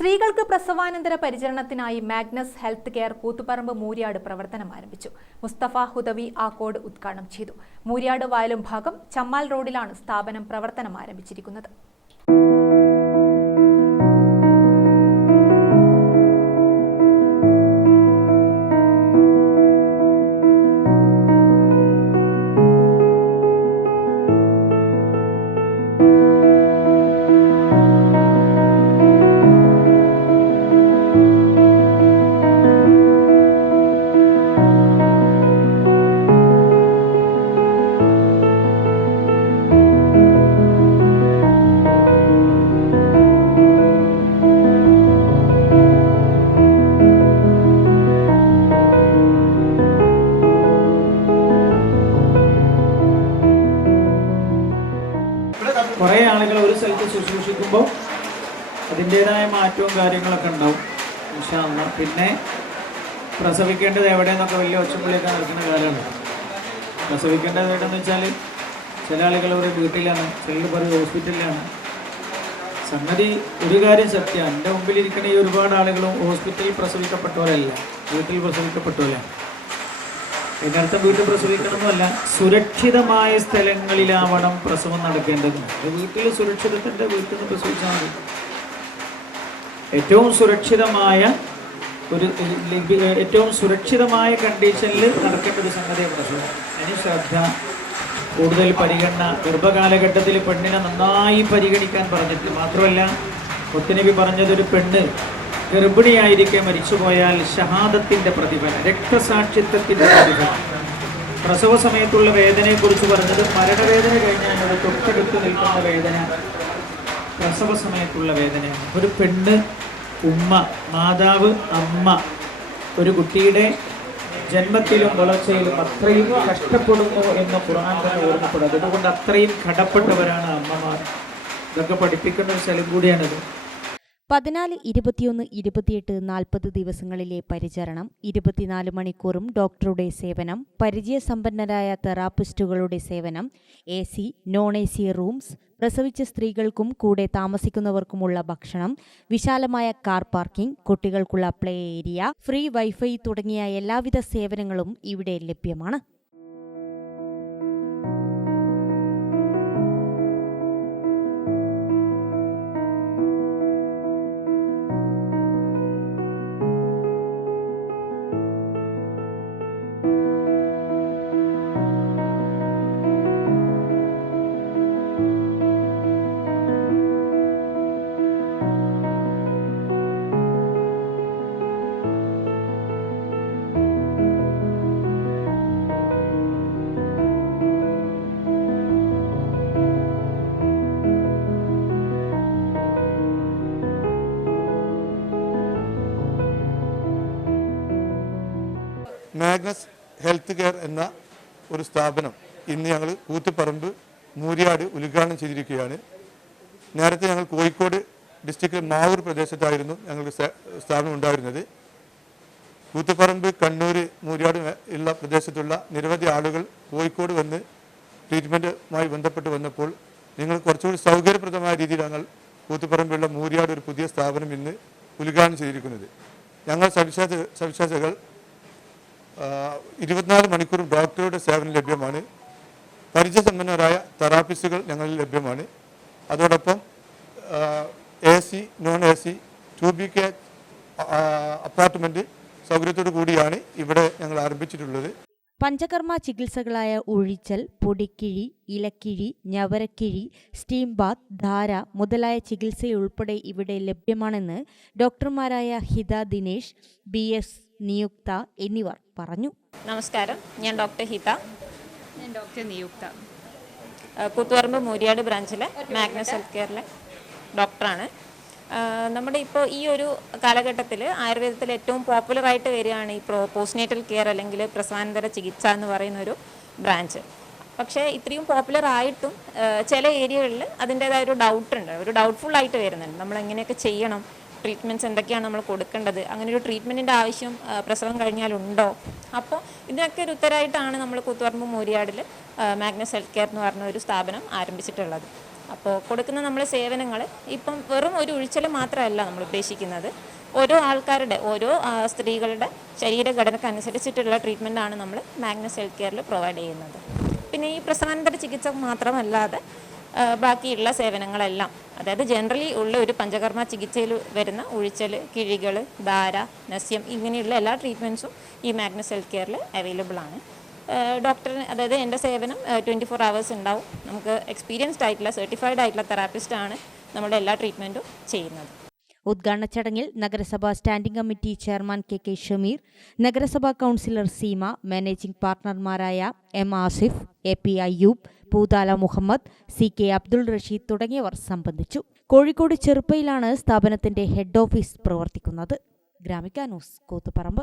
സ്ത്രീകൾക്ക് പ്രസവാനന്തര പരിചരണത്തിനായി Magnus health care Koothuparamba Muriyad പ്രവർത്തനം ആരംഭിച്ചു. മുസ്തഫ ഹുദവി ആക്കോട് ഉദ്ഘാടനം ചെയ്തു. മൂര്യാട് വയലും ഭാഗം ചമ്മാൽ റോഡിലാണ് സ്ഥാപനം പ്രവർത്തനം ആരംഭിച്ചിരിക്കുന്നത്. കുറേ ആളുകൾ ഒരു സ്ഥലത്ത് ശുശ്രൂഷിക്കുമ്പോൾ അതിന്റെതായ മാറ്റവും കാര്യങ്ങളൊക്കെ ഉണ്ടാവും. ഇൻഷാ അന്ന് പിന്നെ പ്രസവിക്കേണ്ടത് എവിടെയെന്നൊക്കെ വലിയ ഒച്ചപ്പുള്ളിയൊക്കെ നടക്കുന്ന കാലമാണ്. പ്രസവിക്കേണ്ടത് എവിടെയെന്ന് വെച്ചാൽ ചില ആളുകൾ പറയും വീട്ടിലാണ് ചിലർ പറയും ഹോസ്പിറ്റലിലാണ്. സംഗതി ഒരു കാര്യം സത്യം. എന്റെ മുമ്പിലിരിക്കുന്ന ഈ ഒരുപാട് ആളുകളും ഹോസ്പിറ്റലിൽ പ്രസവിക്കപ്പെട്ടവരല്ല. വീട്ടിൽ പ്രസവിക്കപ്പെട്ടവരല്ല ഇതിനർത്ഥം വീട്ടിൽ പ്രസവിക്കണമെന്നല്ല സുരക്ഷിതമായ സ്ഥലങ്ങളിലാവണം പ്രസവം നടക്കേണ്ടത്. വീട്ടിൽ സുരക്ഷിതത്തിന്റെ വീട്ടിൽ നിന്ന് പ്രസവിച്ചാൽ മതി. ഏറ്റവും സുരക്ഷിതമായ ഒരു ഏറ്റവും സുരക്ഷിതമായ കണ്ടീഷനിൽ നടക്കേണ്ട ഒരു സംഗതി പ്രസവം. അതിന് ശ്രദ്ധ കൂടുതൽ പരിഗണന ഗർഭകാലഘട്ടത്തിൽ പെണ്ണിനെ നന്നായി പരിഗണിക്കാൻ പറഞ്ഞിട്ട് മാത്രമല്ല ഒത്തിനബി പറഞ്ഞതൊരു പെണ്ണ് ഗർഭിണിയായിരിക്കെ മരിച്ചുപോയാൽ ഷഹാദത്തിന്റെ പ്രതിഫലം രക്തസാക്ഷിത്വത്തിന്റെ പ്രതിഫലം. പ്രസവ സമയത്തുള്ള വേദനയെക്കുറിച്ച് പറഞ്ഞത് മരണവേദന കഴിഞ്ഞാൽ അത് തൊട്ടടുത്ത് നിൽക്കുന്ന വേദന പ്രസവ സമയത്തുള്ള വേദനയാണ് ഒരു പെണ്ണ് ഉമ്മ മാതാവ് അമ്മ ഒരു കുട്ടിയുടെ ജന്മത്തിലും വളർച്ചയിലും അത്രയും കഷ്ടപ്പെടുന്നു എന്ന് ഖുർആൻ തന്നെ ഓർമ്മപ്പെടുന്നത് അതുകൊണ്ട് അത്രയും കടപ്പെട്ടവരാണ് അമ്മമാർ. ഇതൊക്കെ പഠിപ്പിക്കേണ്ട ഒരു സ്ഥലം കൂടിയാണിത്. പതിനാല് ഇരുപത്തിയൊന്ന് ഇരുപത്തിയെട്ട് നാൽപ്പത് ദിവസങ്ങളിലെ പരിചരണം ഇരുപത്തിനാല് മണിക്കൂറും ഡോക്ടറുടെ സേവനം പരിചയസമ്പന്നരായ തെറാപ്പിസ്റ്റുകളുടെ സേവനം A C non A C rooms പ്രസവിച്ച സ്ത്രീകൾക്കും കൂടെ താമസിക്കുന്നവർക്കുമുള്ള ഭക്ഷണം വിശാലമായ കാർ പാർക്കിംഗ് കുട്ടികൾക്കുള്ള പ്ലേ ഏരിയ ഫ്രീ വൈഫൈ തുടങ്ങിയ എല്ലാവിധ സേവനങ്ങളും ഇവിടെ ലഭ്യമാണ്. മാഗ്നസ് ഹെൽത്ത് കെയർ എന്ന ഒരു സ്ഥാപനം ഇന്ന് ഞങ്ങൾ കൂത്തുപറമ്പ് മൂരിയാട് ഉദ്ഘാടനം ചെയ്തിരിക്കുകയാണ്. നേരത്തെ ഞങ്ങൾ കോഴിക്കോട് ഡിസ്ട്രിക്റ്റ് മാവൂർ പ്രദേശത്തായിരുന്നു ഞങ്ങൾക്ക് സ്ഥാപനം ഉണ്ടായിരുന്നത്. കൂത്തുപറമ്പ് കണ്ണൂർ മൂരിയാട് ഉള്ള പ്രദേശത്തുള്ള നിരവധി ആളുകൾ കോഴിക്കോട് വന്ന് ട്രീറ്റ്മെന്റുമായി ബന്ധപ്പെട്ട് വന്നപ്പോൾ നിങ്ങൾ കുറച്ചുകൂടി സൗകര്യപ്രദമായ രീതിയിൽ ഞങ്ങൾ കൂത്തുപറമ്പിലുള്ള മൂരിയാട് ഒരു പുതിയ സ്ഥാപനം ഇന്ന് ഉദ്ഘാടനം ചെയ്തിരിക്കുന്നത്. ഞങ്ങൾ സവിശേഷ സവിശേഷതകൾ ആ, ഇരുപത്തിനാല് മണിക്കൂറും ഡോക്ടറുടെ സേവനം ലഭ്യമാണ്. പരിചയസമ്പന്നരായ തെറാപ്പിസ്റ്റുകൾ ഞങ്ങളിൽ ലഭ്യമാണ്. അതോടൊപ്പം A C non A C two B K apartment സൗകര്യത്തോടു കൂടിയാണ് ഇവിടെ ഞങ്ങൾ ആരംഭിച്ചിട്ടുള്ളത്. പഞ്ചകർമ്മ ചികിത്സകളായ ഒഴിച്ചൽ പൊടിക്കിഴി ഇലക്കിഴി ഞവരക്കിഴി സ്റ്റീം ബാത്ത് ധാര മുതലായ ചികിത്സയുൾപ്പെടെ ഇവിടെ ലഭ്യമാണെന്ന് ഡോക്ടർമാരായ ഹിത ദിനേഷ് ബി എസ് നിയുക്ത എന്നിവർ പറഞ്ഞു. നമസ്കാരം. ഞാൻ ഡോക്ടർ ഹിത. ഞാൻ ഡോക്ടർ നിയുക്ത. കൂത്തുപറമ്പ് മൂര്യാട് ബ്രാഞ്ചിലെ മാഗ്നസ് ഹെൽത്ത് കെയറിലെ ഡോക്ടറാണ്. നമ്മുടെ ഇപ്പോൾ ഈ ഒരു കാലഘട്ടത്തിൽ ആയുർവേദത്തിൽ ഏറ്റവും പോപ്പുലറായിട്ട് വരികയാണ് ഈ പ്രോ പോസ്റ്റ്നേറ്റൽ കെയർ അല്ലെങ്കിൽ പ്രസവാനന്തര ചികിത്സ എന്ന് പറയുന്ന ഒരു ബ്രാഞ്ച്. പക്ഷേ ഇത്രയും പോപ്പുലർ ആയിട്ടും ചില ഏരിയകളിൽ അതിന്റേതായ ഒരു ഡൗട്ട് ഉണ്ട്. ഒരു ഡൗട്ട്ഫുൾ ആയിട്ട് വരുന്നുണ്ട്. നമ്മൾ എങ്ങനെയൊക്കെ ചെയ്യണം? ട്രീറ്റ്മെന്റ്സ് എന്തൊക്കെയാണ് നമ്മൾ കൊടുക്കേണ്ടത്? അങ്ങനെ ഒരു ട്രീറ്റ്മെന്റിന്റെ ആവശ്യം പ്രസവം കഴിഞ്ഞാലുണ്ടോ അപ്പോൾ ഇതിനൊക്കെ ഒരു ഉത്തരമായിട്ടാണ് നമ്മൾ കൂത്തുപറമ്പ് മൂരിയാടിൽ മാഗ്നസ് ഹെൽത്ത് കെയർ എന്ന് പറഞ്ഞ ഒരു സ്ഥാപനം ആരംഭിച്ചിട്ടുള്ളത്. അപ്പോൾ കൊടുക്കുന്ന നമ്മൾ സേവനങ്ങൾ ഇപ്പം വെറും ഒരു ഉഴിച്ചൽ മാത്രമല്ല നമ്മൾ ഉദ്ദേശിക്കുന്നത്. ഓരോ ആൾക്കാരുടെ ഓരോ സ്ത്രീകളുടെ ശരീരഘടനയ്ക്ക് അനുസരിച്ചിട്ടുള്ള ട്രീറ്റ്മെന്റാണ് നമ്മൾ മാഗ്നസ് ഹെൽത്ത് കെയറിൽ പ്രൊവൈഡ് ചെയ്യുന്നത്. പിന്നെ ഈ പ്രസവാനന്തര ചികിത്സ മാത്രമല്ലാതെ ബാക്കിയുള്ള സേവനങ്ങളെല്ലാം. അതായത് ജനറലി ഉള്ള ഒരു പഞ്ചകർമ്മ ചികിത്സയിൽ വരുന്ന ഉഴിച്ചൽ കിഴികൾ ധാര നസ്യം ഇങ്ങനെയുള്ള എല്ലാ ട്രീറ്റ്മെന്റ്സും ഈ മാഗ്നസ് ഹെൽത്ത് കെയറിൽ അവൈലബിൾ ആണ്. ഡോക്ടറിന് അതായത് എന്റെ സേവനം ട്വന്റി ഫോർ അവേഴ്സ് ഉണ്ടാവും. നമുക്ക് എക്സ്പീരിയൻസ്ഡ് ആയിട്ടുള്ള സർട്ടിഫൈഡ് ആയിട്ടുള്ള തെറാപ്പിസ്റ്റാണ് നമ്മുടെ എല്ലാ ട്രീറ്റ്മെന്റും ചെയ്യുന്നത്. ഉദ്ഘാടന ചടങ്ങിൽ നഗരസഭാ standing committee chairman K K Shameer നഗരസഭാ councillor Seema managing പാർട്ണർമാരായ M Asif A P Ayyub Poothala Muhammad C K Abdul Rasheed തുടങ്ങിയവർ സംബന്ധിച്ചു. കോഴിക്കോട് ചെറുപ്പയിലാണ് സ്ഥാപനത്തിന്റെ ഹെഡ് ഓഫീസ് പ്രവർത്തിക്കുന്നത്. ഗ്രാമിക ന്യൂസ് കൂത്തുപറമ്പ്.